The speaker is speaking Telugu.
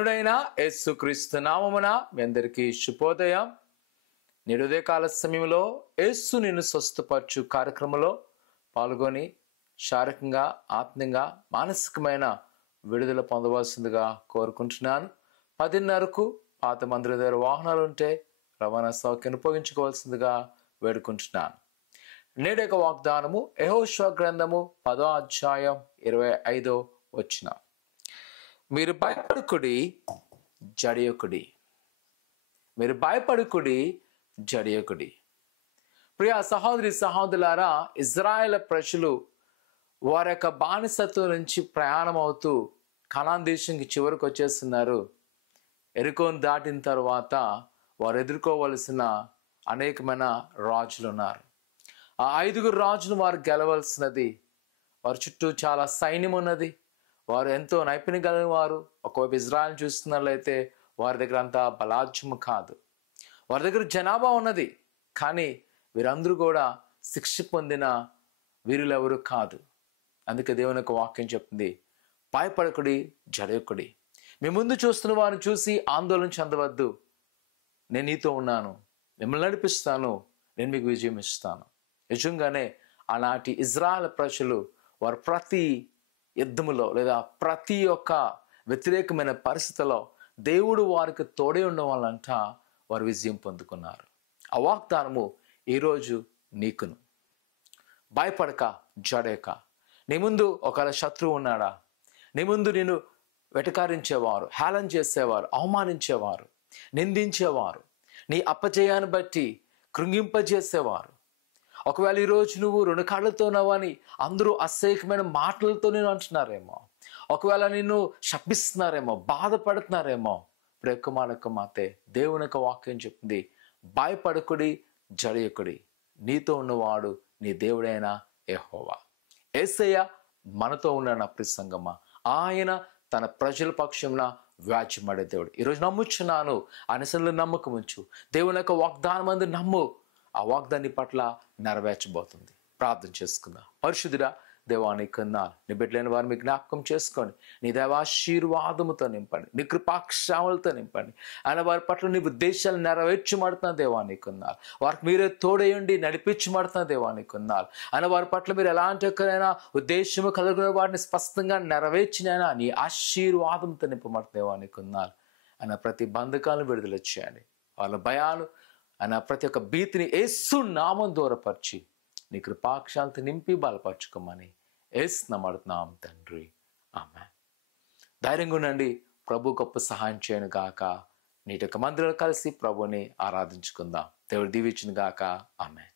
ఘనుడైన యేసుక్రీస్తు నామమున మీ అందరికీ శుభోదయం. నేడు ఉదయకాల సమయంలో యేసు నిన్ను స్వస్థపరచు కార్యక్రమంలో పాల్గొని శారీరకంగా, ఆత్మీయంగా, మానసికమైన విడుదల పొందవలసిందిగా కోరుకుంటున్నాను. 10:30కు పాత మందిర దగ్గర వాహనాలు ఉంటే రవాణా సౌకర్యం ఉపయోగించుకోవాల్సిందిగా వేడుకుంటున్నాను. నేడు యొక్క వాగ్దానము యెహోషువ గ్రంథము 10వ అధ్యాయం 25వ వచనం. మీరు భయపడుకుడి, జడియకుడి. మీరు భయపడుకుడి, జడియకుడి. ప్రియ సహోదరి సహోదరులారా, ఇజ్రాయేల్ ప్రజలు వారి యొక్క బానిసత్వం నుంచి ప్రయాణం అవుతూ కనాన్ దేశంకి చివరికి వచ్చేస్తున్నారు. ఎరికోను దాటిన తర్వాత వారు ఎదుర్కోవలసిన అనేకమైన రాజులు ఉన్నారు. ఆ 5 రాజులు వారు గెలవలసినది. వారి చుట్టూ చాలా సైన్యం ఉన్నది. వారు ఎంతో నైపుణ్యం కలిగిన వారు. ఒకవైపు ఇజ్రాయెల్ చూస్తున్నట్లయితే వారి దగ్గర అంతా బలాఢ్యము కాదు. వారి దగ్గర జనాభా ఉన్నది, కానీ వీరందరూ కూడా శిక్ష పొందిన వీరులు ఎవరు కాదు. అందుకే దేవుని యొక్క వాక్యం చెప్తుంది, భయపడకుడి, జడయకుడి. మీ ముందు చూస్తున్న వారిని చూసి ఆందోళన చెందవద్దు. నేను నీతో ఉన్నాను, మిమ్మల్ని నడిపిస్తాను, నేను మీకు విజయం ఇస్తాను. నిజంగానే ఆనాటి ఇజ్రాయెల్ ప్రజలు వారు ప్రతి యుద్ధములో లేదా ప్రతి ఒక్క వ్యతిరేకమైన పరిస్థితిలో దేవుడు వారికి తోడే ఉండడం వల్లంట వారు విజయం పొందుకున్నారు. ఆ వాగ్దానము ఈరోజు నీకును. భయపడక, జడేక. నీ ముందు ఒకవేళ శత్రువు ఉన్నాడా? నీ ముందు నేను వెటకారించేవారు, హేళన చేసేవారు, అవమానించేవారు, నిందించేవారు, నీ అపజయాన్ని బట్టి కృంగింపజేసేవారు. ఒకవేళ ఈరోజు నువ్వు 2 కాళ్ళతో ఉన్నావని అందరూ అసహ్యమైన మాటలతో నేను అంటున్నారేమో, ఒకవేళ నిన్ను శపిస్తున్నారేమో, బాధపడుతున్నారేమో. ఇప్పుడు ఎక్కువ మాతే దేవుని యొక్క వాక్యం చెప్తుంది, భయపడకుడి, జడియకుడి. నీతో ఉన్నవాడు నీ దేవుడైన యెహోవా. యేసయ్య మనతో ఉన్నాడు. ప్రియ సంగమా, ఆయన తన ప్రజల పక్షంలో వ్యాజ్యమాడే దేవుడు. ఈరోజు నమ్ముచున్నాను, ఆయన సన్నిధిలో నమ్మకం ఉంచు. దేవుని యొక్క వాగ్దానం అందు నమ్ము. ఆ వాగ్దాన్ని పట్ల నెరవేర్చబోతుంది. ప్రార్థన చేసుకుందాం. పరిశుద్ధుడా, దేవానికి వందనాలు. నీ బిడ్డలైన వారు మీ జ్ఞాపకం చేసుకొని నీ దైవాశీర్వాదముతో నింపండి, నీ కృపాక్షాములతో నింపండి. ఆయన వారి పట్ల నీ ఉద్దేశాలు నెరవేర్చబడుతున్న దేవానికి వందనాలు. వారికి మీరే తోడేయండి, నడిపించబడుతున్న దేవానికి వందనాలు. ఆయన వారి పట్ల మీరు ఎలాంటి ఒక్కరైనా ఉద్దేశము కలిగిన వాటిని స్పష్టంగా నెరవేర్చినైనా నీ ఆశీర్వాదంతో నింపబడుతున్న దేవానికి వందనాలు. ఆయన ప్రతి బంధకాలను విడుదల చేయండి. వాళ్ళ భయాలు, ఆయన ప్రతి ఒక్క భీతిని యేసు నామం దూరపరిచి నీ కృపాక్షాలతో నింపి బలపరచుకోమని యేసు నామమున తండ్రి, ఆమేన్. ధైర్యంగా ఉండండి. ప్రభు గొప్ప సహాయం చేయను గాక. నీటి యొక్క మందిరంలో కలిసి ప్రభుని ఆరాధించుకుందాం. దేవుడు దీవించును గాక. ఆమేన్.